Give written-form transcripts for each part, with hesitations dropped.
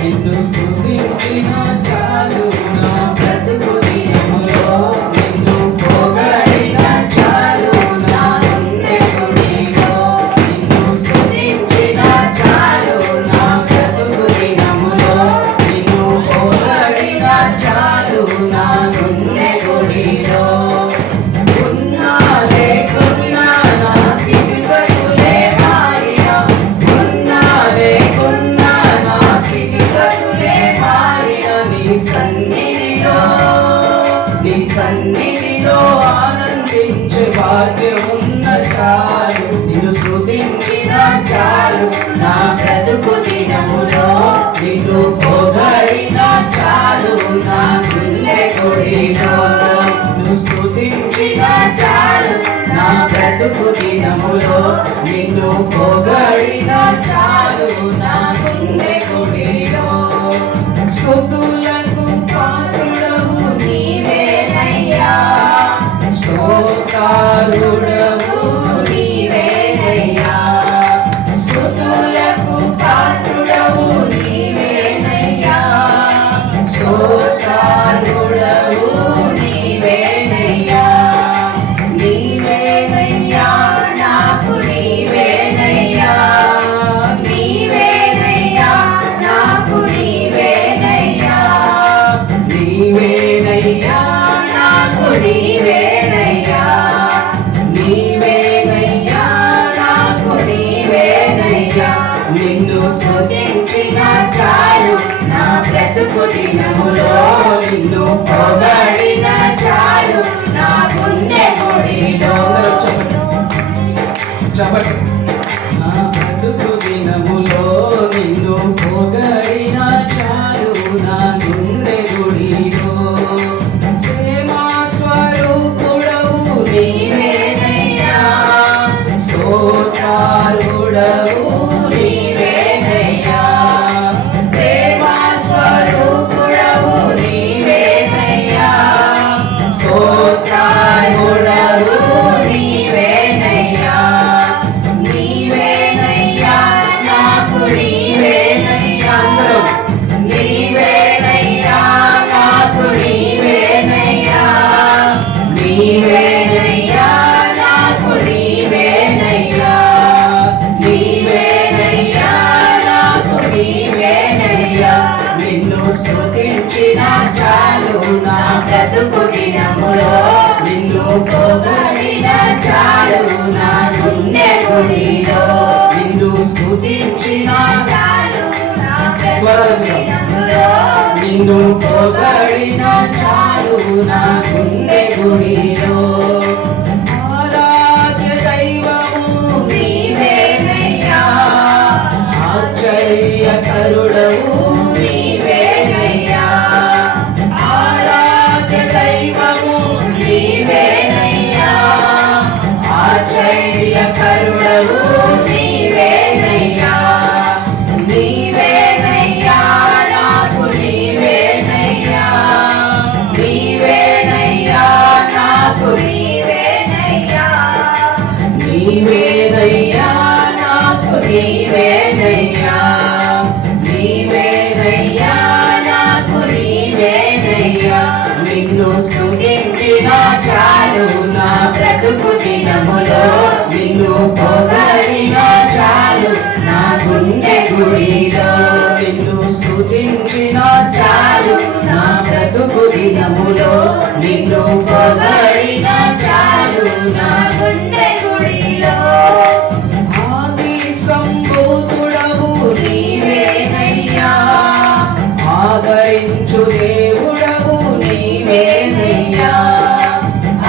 నిన్ను స్తుతించిన చాలు నా బ్రతుకు దినములో నిన్ను పొగడిన చాలు నా గుండె గుడిలో నిన్ను స్తుతించిన చాలు నా బ్రతుకు దినములో నిన్ను పొగడిన చాలు నా గుండె గుడిలో ఉన్నా లేకున్నా నా స్థితిగతులే మారిన ఉన్నా లేకున్నా నా స్థితిగతులే మారిన నీ సన్నిధిలో ఆనందించే భాగ్యమున్న చాలు నిన్ను స్తుతించిన చాలు నా బ్రతుకు దినములో నిన్ను పొగడిన చాలు నా గుండె గుడిలో నిన్ను స్తుతించిన చాలు నా బ్రతుకు దినములో నిన్ను పొగడిన చాలు నా గుండె గుడిలో స్తుతులకు పాత్రుడవు నీవేనయ్యా స్తోత్రారుడవు నీవేనయ్యా స్తుతులకు పాత్రుడవు నీవేనయ్యా స్తోత్రారుడవు నీవేనయ్యా నీవేనయ్యా నాకు నీవేనయ్యా నీవేనయ్యా నాకు నీవేనయ్యా నీవేనయ్యా నాకు నీవేనయ్యా నీవేనయ్యా నాకు నీవేనయ్యా నిన్ను స్తుతించిన చాలు నా బ్రతుకు దినములో నిన్ను పొగడిన చాలు నా గుండె గుడిలో చెప్పండి నా బ్రతుకు దినములో నిన్ను పొగడిన చాలు నా గుండె గుడిలో ప్రేమా స్వరూపుడవు నీవేనయ్యా స్తోత్రారుడవు నీవేనయ్యా ప్రేమా స్వరూపుడవు నీవేనయ్యా స్తోత్రారుడవు నీవేనయ్యా నీవేనయ్యా నాకు నీవేనయ్యా అందరూ నీవేనయ్యా నాకు నీవేనయ్యా నీవేనయ్యా నాకు నీవేనయ్యా నీవేనయ్యా నాకు నీవేనయ్యా నిన్ను స్తుతించిన చాలు నా బ్రతుకు దినములో నిన్ను పొగడిన చాలు నా గుండె గుడిలో నిన్ను స్తుతించిన చాలు నా బ్రతుకు దినములో నిన్ను పొగడిన చాలు నా గుండె గుడిలో ఆరాధ్య దైవము నీవేనయ్యా ఆశ్చర్యకరుడవు నీవేనయ్యా ఆరాధ్య దైవము నీవేనయ్యా ఆశ్చర్యకరుడవు నీవేనయ్యా నీవేనయ్యా నాకు నీవేనయ్యా నీవేనయ్యా నాకు నీవేనయ్యా నీవేనయ్యా నాకు నీవేనయ్యా నీవేనయ్యా నాకు నీవేనయ్యా నిన్ను స్తుతించిన చాలు నా బ్రతుకు దినములో నిన్ను పొగడిన చాలు నా గుండె గుడిలో నిన్ను స్తుతించిన చాలు నా బ్రతుకు దినములో నిన్ను పొగడిన చాలు నా గుండె గుడిలో ఆది సంభూతుడవు నీవేనయ్యా ఆదరించు దేవుడవు నీవేనయ్యా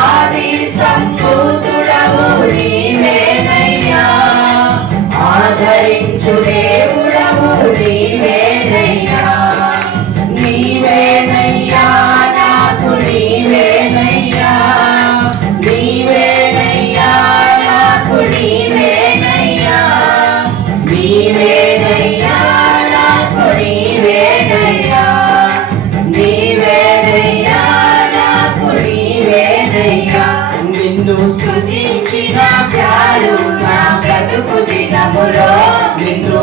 ఆది సంభూతుడవు నీవేనయ్యా ఆదరించు దేవుడవు నీవేనయ్యా నీవేనయ్యా నాకు నీవేనయ్యా నీవేనయ్యా నాకు నీవేనయ్యా నీవేనయ్యా నాకు నీవేనయ్యా నీవేనయ్యా నాకు నీవేనయ్యా నిన్ను స్తుతించిన చాలు నా బ్రతుకు దినములో నిన్ను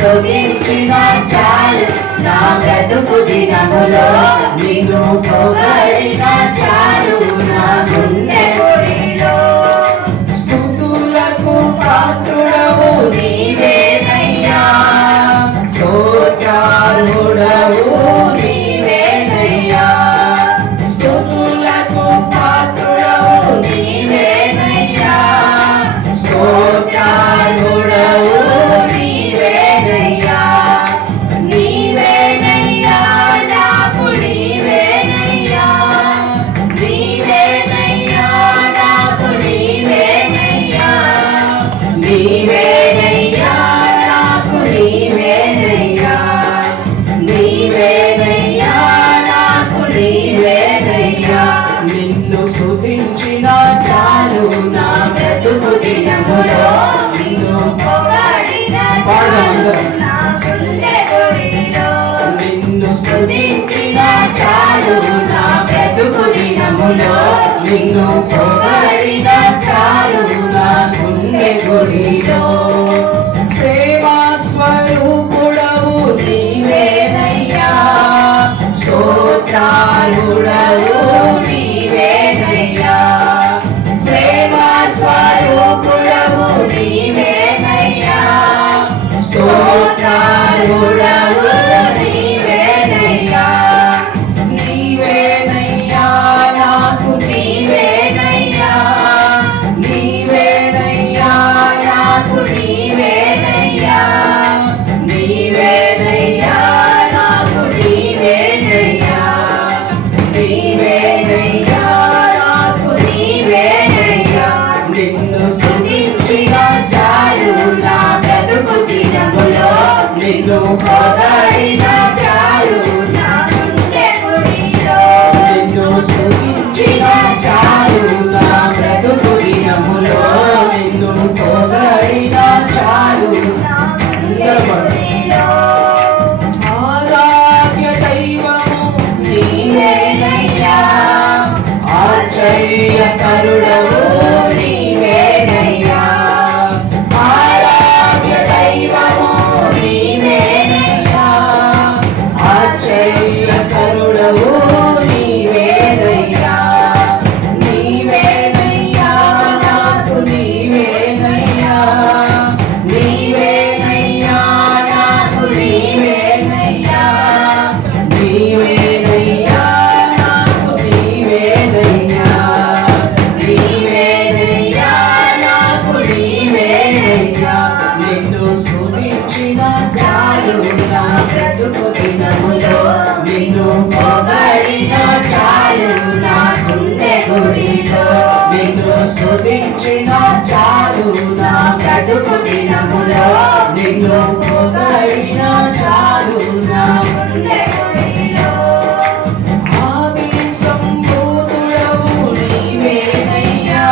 స్తుతించిన చాలు నా బ్రతుకు దినములో నిన్ను పొగడిన చాలు నా గుండె గుడిలో స్తుతులకు పాత్రుడవు నీవేనయ్యా స్తోత్రార్హుడవు నీవేనయ్యా స్తుతులకు పాత్రుడవు నీవేనయ్యా స్తోత్రార్హుడవు నీవేనయ్యా నీవేనయ్యా నాకు నీవేనయ్యా నీవేనయ్యా నాకు నీవేనయ్యా నీవేనయ్యా నాకు నీవేనయ్యా నీవేనయ్యా నాకు నీవేనయ్యా నిన్ను స్తుతించిన చాలు నా బ్రతుకు దినములో నిన్ను పొగడిన చాలు నా గుండె గుడిలో నిన్ను స్తుతించిన చాలు నా బ్రతుకు దినములో నిన్ను పొగడిన చాలు నా గుండె గుడిలో ప్రేమా స్వరూపుడవు నీవేనయ్యా స్తోత్రార్హుడవు నీవేనయ్యా ప్రేమా స్వరూపుడవు నీవేనయ్యా స్తోత్రార్హుడవు నీవేనయ్యా నీవేనయ్యా నాకు నీవేనయ్యా నీవేనయ్యా నాకు నీవేనయ్యా నీవేనయ్యా నాకు నీవేనయ్యా నీవేనయ్యా నాకు నీవేనయ్యా నిన్ను స్తుతించిన చాలు నా బ్రతుకు దినములో నిన్ను పొగడిన చాలు నా గుండె గుడిలో నిన్ను స్తుతించిన చాలు నా బ్రతుకు దినములో నిన్ను పొగడిన చాలు అందరూ గుడిలో ఆరాధ్య దైవము నీవేనయ్యా ఆశ్చర్యకరుడవు నీవేనయ్యా ఆరాధ్య దైవము నీవేనయ్యా ఆశ్చర్యకరుడవు నీవేనయ్యా నీవేనయ్యా నాకు నీవేనయ్యా నీవేనయ్యా నాకు నీవేనయ్యా నీవేనయ్యా నాకు నీవేనయ్యా నీవేనయ్యా నాకు నీవేనయ్యా నిన్ను స్తుతించిన చాలు నా బ్రతుకు దినములో నిన్ను పొగడిన చాలు నా గుండె గుడిలో నిన్ను స్తుతించిన చాలు నా బ్రతుకు దినములో నిన్ను పొగడిన చాలు నా గుండె గుడిలో ఆది సంభూతుడవు నీవేనయ్యా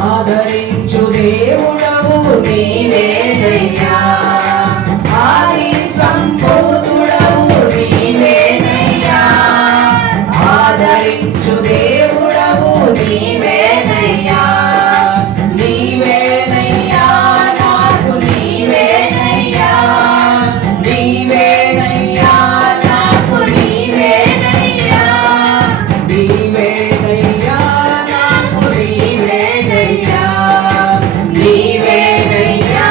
ఆదరించు దేవుడవు నీవేనయ్యా ఆది సంభూతుడవు నీవేనయ్యా ఆదరించు దేవుడవు నీవేనయ్యా నీవేనయ్యా నాకు నీవేనయ్యా నీవేనయ్యా నాకు నీవేనయ్యా నీవేనయ్యా నాకు నీవేనయ్యా నీవేనయ్యా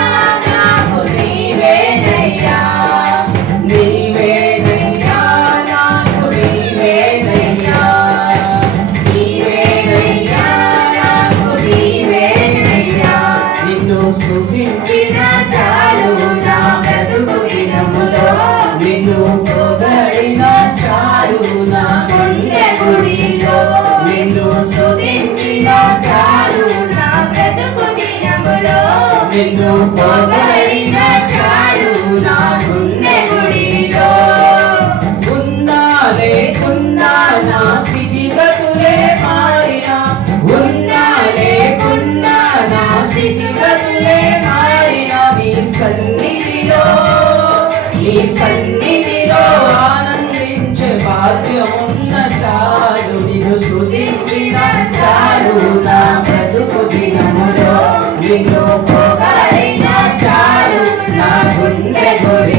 నాకు నీవేనయ్యా నీవేనయ్యా నాకు నీవేనయ్యా నీవేనయ్యా నాకు నీవేనయ్యా నిన్ను స్తుతించిన చాలు నా బ్రతుకు దినములో నిన్ను పొగడిన చాలు నా గుండె గుడిలో నిన్ను స్తుతించిన చాలు నా బ్రతుకు దినములో నిన్ను పొగడిన చాలు నా గుండె గుడిలో ఉన్నా లేకున్నా నా స్థితిగతులే మారినా ఉన్నా లేకున్నా నా స్థితిగతులే మారినా నీ సన్నిధిలో ఆనందించే భాగ్యమున్న చాలు నిన్ను స్తుతించిన చాలు నా బ్రతుకు దినములో నిన్ను పొగడిన చాలు నా గుండె గురి